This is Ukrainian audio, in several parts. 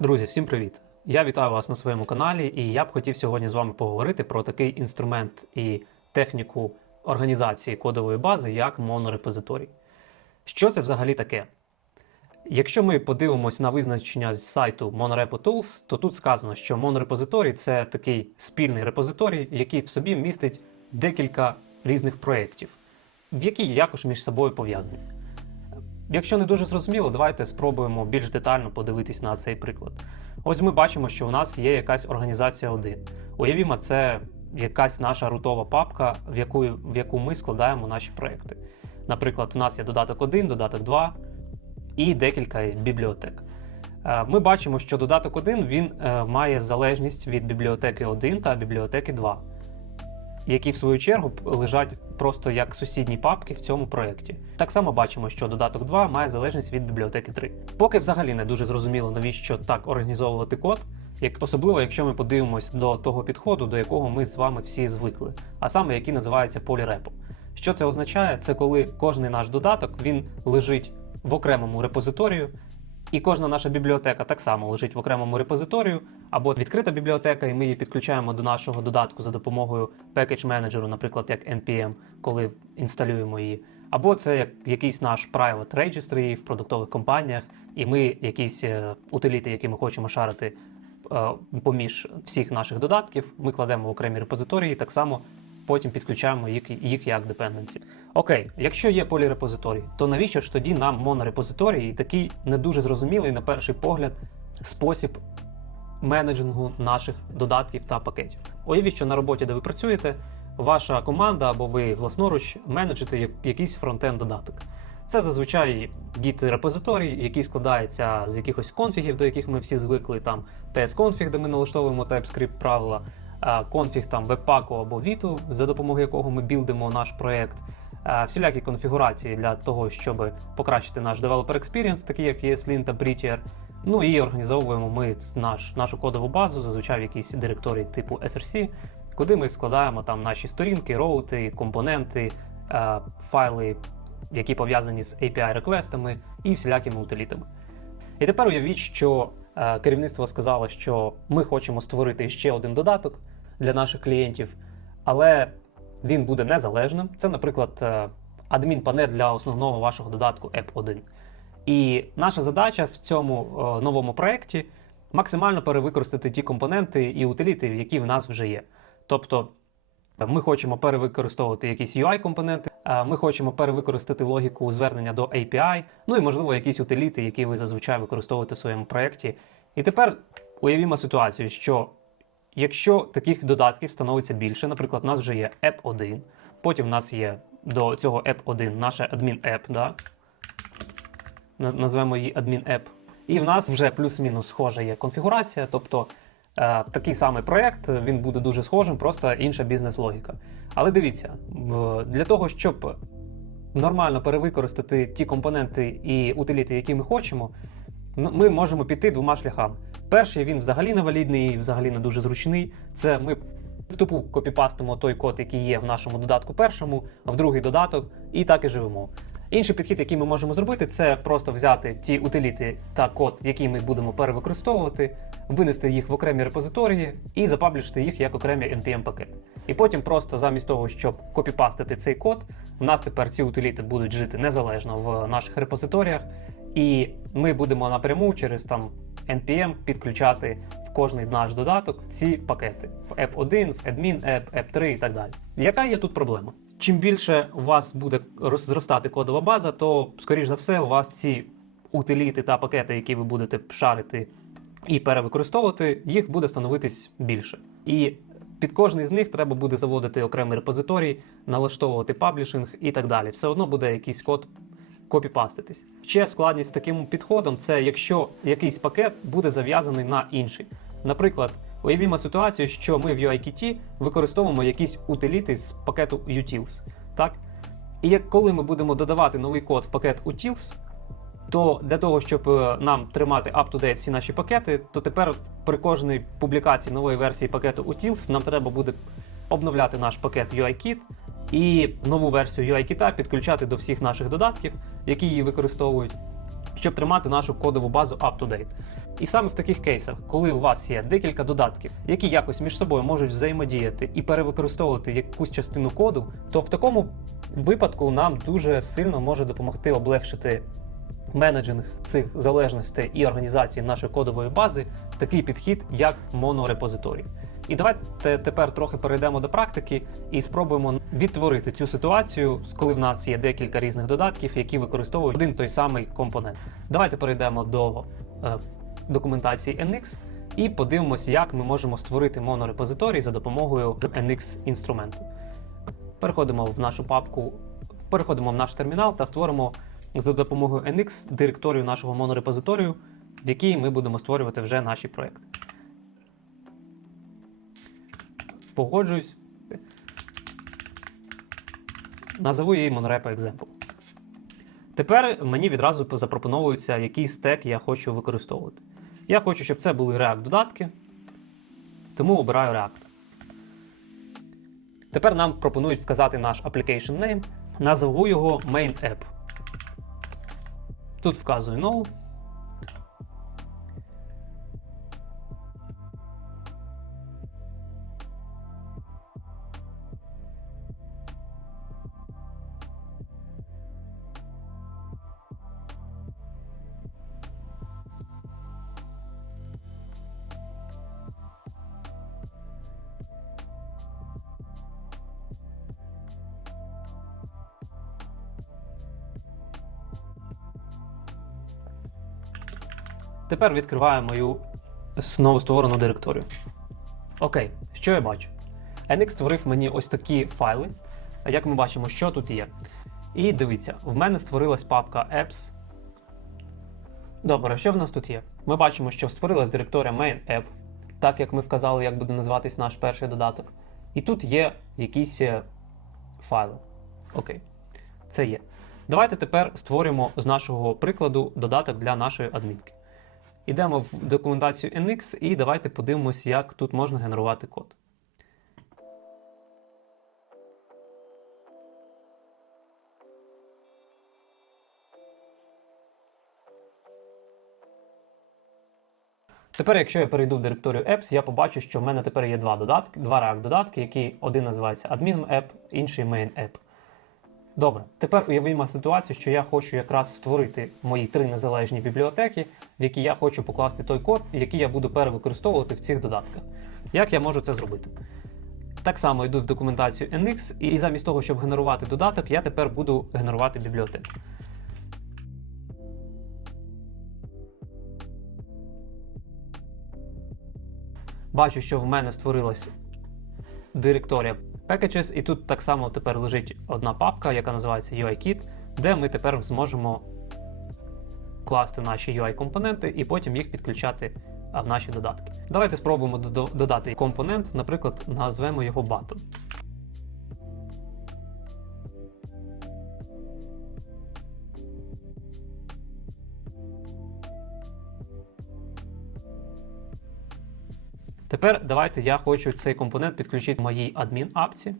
Друзі, всім привіт! Я вітаю вас на своєму каналі, і я б хотів сьогодні з вами поговорити про такий інструмент і техніку організації кодової бази, як монорепозиторій. Що це взагалі таке? Якщо ми подивимось на визначення з сайту Monorepo Tools, то тут сказано, що монорепозиторій це такий спільний репозиторій, який в собі містить декілька різних проєктів, які якось між собою пов'язані. Якщо не дуже зрозуміло, давайте спробуємо більш детально подивитись на цей приклад. Ось ми бачимо, що у нас є якась організація 1. Уявімо, це якась наша рутова папка, в яку, в яку ми складаємо наші проекти. Наприклад, у нас є додаток 1, додаток 2 і декілька бібліотек. Е, Ми бачимо, що додаток 1 він е, має залежність від бібліотеки 1 та бібліотеки 2 які в свою чергу лежать просто як сусідні папки в цьому проєкті. Так само бачимо, що додаток 2 має залежність від бібліотеки 3. Поки взагалі не дуже зрозуміло, навіщо так організовувати код, як особливо, якщо ми подивимось до того підходу, до якого ми з вами всі звикли, а саме який називається полірепо. Що це означає? Це коли кожний наш додаток він лежить в окремому репозиторію, і кожна наша бібліотека так само лежить в окремому репозиторію, або відкрита бібліотека, і ми її підключаємо до нашого додатку за допомогою package менеджеру, наприклад, як NPM, коли інсталюємо її. Або це як якийсь наш private registry в продуктових компаніях, і ми якісь е, утиліти, які ми хочемо шарити е, поміж всіх наших додатків, ми кладемо в окремі репозиторії, так само потім підключаємо їх, їх як dependency. Окей, якщо є полірепозиторій, то навіщо ж тоді нам монорепозиторій і такий не дуже зрозумілий на перший погляд спосіб менеджингу наших додатків та пакетів? Уявіть, що на роботі, де ви працюєте, ваша команда або ви власноруч менеджите якийсь фронтенд додаток. Це зазвичай git репозиторій, який складається з якихось конфігів, до яких ми всі звикли. Там TS-конфіг, де ми налаштовуємо TypeScript правила, конфіг там веб-паку або віту, за допомогою якого ми білдимо наш проект. Всілякі конфігурації для того, щоб покращити наш developer experience, такі як ESLint та Prettier. Ну і організовуємо ми наш, нашу кодову базу, зазвичай в якійсь директорії типу SRC, куди ми складаємо там наші сторінки, роути, компоненти, файли, які пов'язані з API-реквестами і всілякими утилітами. І тепер уявіть, що е, керівництво сказало, що ми хочемо створити ще один додаток для наших клієнтів, але він буде незалежним. Це, наприклад, е, адмінпанель для основного вашого додатку App 1. І наша задача в цьому е, новому проєкті максимально перевикористати ті компоненти і утиліти, які в нас вже є. Тобто ми хочемо перевикористовувати якісь UI-компоненти, е, ми хочемо перевикористати логіку звернення до API, ну і можливо якісь утиліти, які ви зазвичай використовуєте в своєму проєкті. І тепер уявімо ситуацію, що якщо таких додатків становиться більше, наприклад, у нас вже є App 1, потім в нас є до цього App 1 наша адмін App, да? назвемо її адмін App. І в нас вже плюс-мінус схожа є конфігурація, тобто е, такий самий проєкт, він буде дуже схожим, просто інша бізнес-логіка. Але дивіться, для того, щоб нормально перевикористати ті компоненти і утиліти, які ми хочемо, ми можемо піти двома шляхами. Перший він взагалі невалідний і взагалі не дуже зручний. Це ми в тупу копіпастимо той код, який є в нашому додатку першому, в другий додаток, і так і живемо. Інший підхід, який ми можемо зробити, це просто взяти ті утиліти та код, які ми будемо перевикористовувати, винести їх в окремі репозиторії і запаблішити їх як окремі npm пакети. І потім просто замість того, щоб копіпастити цей код, в нас тепер ці утиліти будуть жити незалежно в наших репозиторіях, і ми будемо напряму через там npm підключати в кожний наш додаток ці пакети в App 1, в Admin App, App 3 і так далі. Яка є тут проблема? Чим більше у вас буде зростати кодова база, то скоріш за все у вас ці утиліти та пакети, які ви будете шарити і перевикористовувати, їх буде становитись більше. І під кожний з них треба буде заводити окремий репозиторій, налаштовувати паблішинг і так далі. Все одно буде якийсь код копіпаститись. Ще складність з таким підходом це якщо якийсь пакет буде зав'язаний на інший. Наприклад, уявімо ситуацію, що ми в UIKit використовуємо якісь утиліти з пакету utils. Так? І як коли ми будемо додавати новий код в пакет utils, то для того, щоб е, нам тримати up-to-date всі наші пакети, то тепер при кожній публікації нової версії пакету utils нам треба буде обновляти наш пакет UIKit і нову версію UIKit підключати до всіх наших додатків, які її використовують, щоб тримати нашу кодову базу up-to-date. І саме в таких кейсах, коли у вас є декілька додатків, які якось між собою можуть взаємодіяти і перевикористовувати якусь частину коду, то в такому випадку нам дуже сильно може допомогти облегшити менеджинг цих залежностей і організації нашої кодової бази такий підхід, як монорепозиторій. І давайте тепер трохи перейдемо до практики і спробуємо відтворити цю ситуацію, коли в нас є декілька різних додатків, які використовують один той самий компонент. Давайте перейдемо до е, документації NX і подивимось, як ми можемо створити монорепозиторій за допомогою NX інструменту. Переходимо в нашу папку, переходимо в наш термінал та створимо за допомогою NX директорію нашого монорепозиторію, в якій ми будемо створювати вже наші проекти. Погоджуюсь. Назову її Monorepo Example. Тепер мені відразу запропонується, який стек я хочу використовувати. Я хочу, щоб це були React додатки, тому обираю React. Тепер нам пропонують вказати наш application name, назову його main app. Тут вказую no. Тепер відкриваю мою новостворену директорію. Окей, що я бачу? NX створив мені ось такі файли. Як ми бачимо, що тут є. І дивіться, в мене створилась папка apps. Добре, що в нас тут є? Ми бачимо, що створилась директорія main app, так як ми вказали, як буде називатись наш перший додаток. І тут є якісь е, файли. Окей, це є. Давайте тепер створимо з нашого прикладу додаток для нашої адмінки. Йдемо в документацію NX і давайте подивимось, як тут можна генерувати код. Тепер, якщо я перейду в директорію Apps, я побачу, що в мене тепер є два додатки, два React додатки, які один називається Admin App, інший Main App. Добре, тепер уявімо ситуацію, що я хочу якраз створити мої три незалежні бібліотеки, в які я хочу покласти той код, який я буду перевикористовувати в цих додатках. Як я можу це зробити? Так само йду в документацію NX, і замість того, щоб генерувати додаток, я тепер буду генерувати бібліотеку. Бачу, що в мене створилась директорія Packages, і тут так само тепер лежить одна папка, яка називається UIKit, де ми тепер зможемо класти наші UI-компоненти і потім їх підключати в наші додатки. Давайте спробуємо додати компонент, наприклад, назвемо його button. Тепер давайте я хочу цей компонент підключити в моїй адмін апці.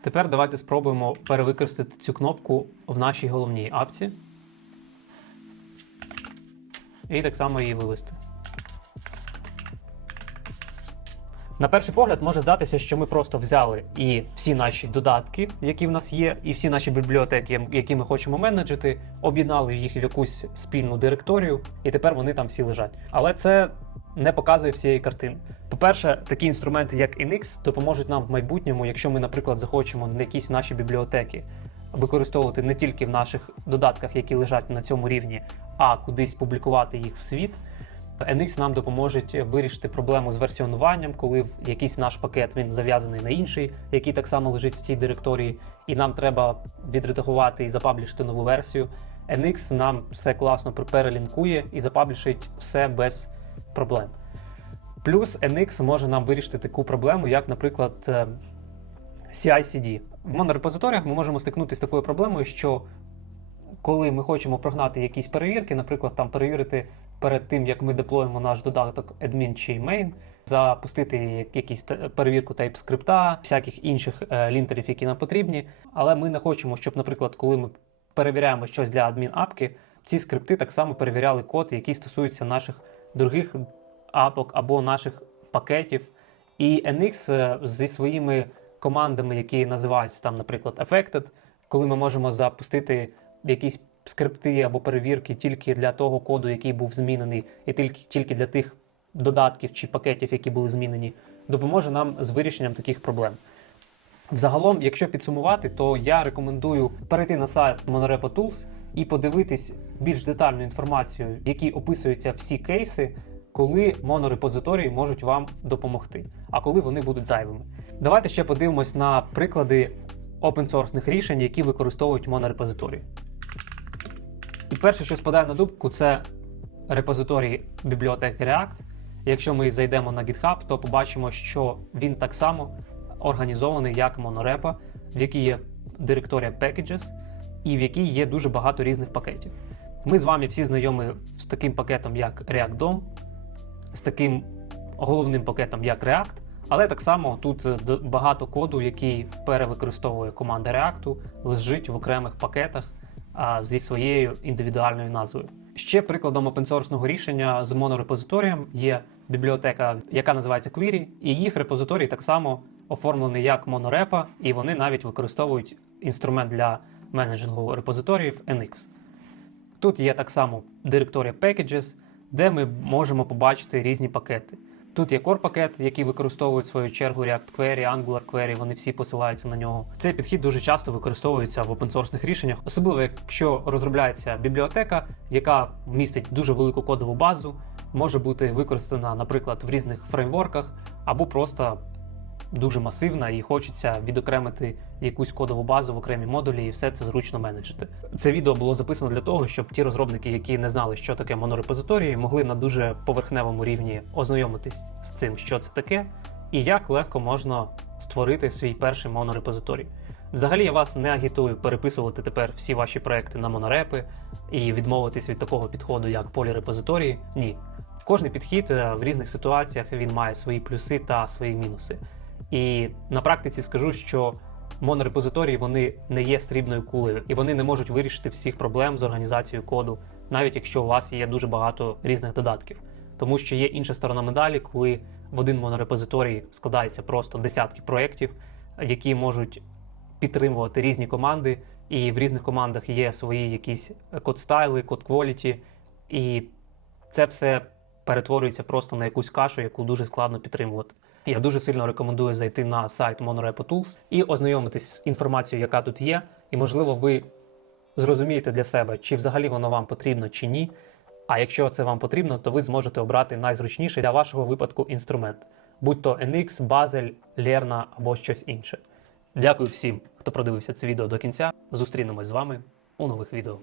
Тепер давайте спробуємо перевикористати цю кнопку в нашій головній апці. І так само її вивести. На перший погляд може здатися, що ми просто взяли і всі наші додатки, які в нас є, і всі наші бібліотеки, які ми хочемо менеджити, об'єднали їх в якусь спільну директорію, і тепер вони там всі лежать. Але це не показує всієї картини. По-перше, такі інструменти, як NX, допоможуть нам в майбутньому, якщо ми, наприклад, захочемо на якісь наші бібліотеки використовувати не тільки в наших додатках, які лежать на цьому рівні, а кудись публікувати їх в світ. NX нам допоможе вирішити проблему з версіонуванням, коли якийсь наш пакет він зав'язаний на інший, який так само лежить в цій директорії, і нам треба відредагувати і запаблішити нову версію. NX нам все класно перелінкує і запаблішить все без проблем. Плюс NX може нам вирішити таку проблему, як, наприклад, е, CI-CD. В монорепозиторіях ми можемо стикнутися з такою проблемою, що коли ми хочемо прогнати якісь перевірки, наприклад, там перевірити перед тим, як ми деплоїмо наш додаток admin чи main, запустити якісь перевірку TypeScript, всяких інших е, лінтерів, які нам потрібні. Але ми не хочемо, щоб, наприклад, коли ми перевіряємо щось для адмін-апки, ці скрипти так само перевіряли код, який стосується наших других апок або наших пакетів. І NX е, зі своїми командами, які називаються там, наприклад, affected, коли ми можемо запустити якісь скрипти або перевірки тільки для того коду, який був змінений, і тільки, тільки для тих додатків чи пакетів, які були змінені, допоможе нам з вирішенням таких проблем. Взагалом, якщо підсумувати, то я рекомендую перейти на сайт Monorepo Tools і подивитись більш детальну інформацію, в якій описуються всі кейси, коли монорепозиторії можуть вам допомогти, а коли вони будуть зайвими. Давайте ще подивимось на приклади опенсорсних рішень, які використовують монорепозиторії. І перше, що спадає на думку, це репозиторій бібліотеки React. Якщо ми зайдемо на GitHub, то побачимо, що він так само організований як Monorepo, в якій є директорія Packages і в якій є дуже багато різних пакетів. Ми з вами всі знайомі з таким пакетом, як React DOM, з таким головним пакетом, як React, але так само тут е, багато коду, який перевикористовує команда React, лежить в окремих пакетах зі своєю індивідуальною назвою. Ще прикладом опенсорсного рішення з монорепозиторієм є бібліотека, яка називається Query, і їх репозиторій так само оформлений як монорепа, і вони навіть використовують інструмент для менеджингу репозиторіїв NX. Тут є так само директорія Packages, де ми можемо побачити різні пакети. Тут є core пакет, який використовують в свою чергу React Query, Angular Query, вони всі посилаються на нього. Цей підхід дуже часто використовується в опенсорсних рішеннях, особливо якщо розробляється бібліотека, яка містить дуже велику кодову базу, може бути використана, наприклад, в різних фреймворках, або просто дуже масивна і хочеться відокремити якусь кодову базу в окремі модулі і все це зручно менеджити. Це відео було записано для того, щоб ті розробники, які не знали, що таке монорепозиторії, могли на дуже поверхневому рівні ознайомитись з цим, що це таке, і як легко можна створити свій перший монорепозиторій. Взагалі я вас не агітую переписувати тепер всі ваші проекти на монорепи і відмовитись від такого підходу, як полірепозиторії. Ні. Кожний підхід е, в різних ситуаціях він має свої плюси та свої мінуси. І на практиці скажу, що монорепозиторії вони не є срібною кулею, і вони не можуть вирішити всіх проблем з організацією коду, навіть якщо у вас є дуже багато різних додатків. Тому що є інша сторона медалі, коли в один монорепозиторій складається просто десятки проєктів, які можуть підтримувати різні команди, і в різних командах є свої якісь код-стайли, код-кваліті, і це все перетворюється просто на якусь кашу, яку дуже складно підтримувати. Я дуже сильно рекомендую зайти на сайт Monorepo Tools і ознайомитись з інформацією, яка тут є, і можливо ви зрозумієте для себе, чи взагалі воно вам потрібно чи ні. А якщо це вам потрібно, то ви зможете обрати найзручніший для вашого випадку інструмент, будь то NX, Bazel, Lerna або щось інше. Дякую всім, хто продивився це відео до кінця. Зустрінемось з вами у нових відео.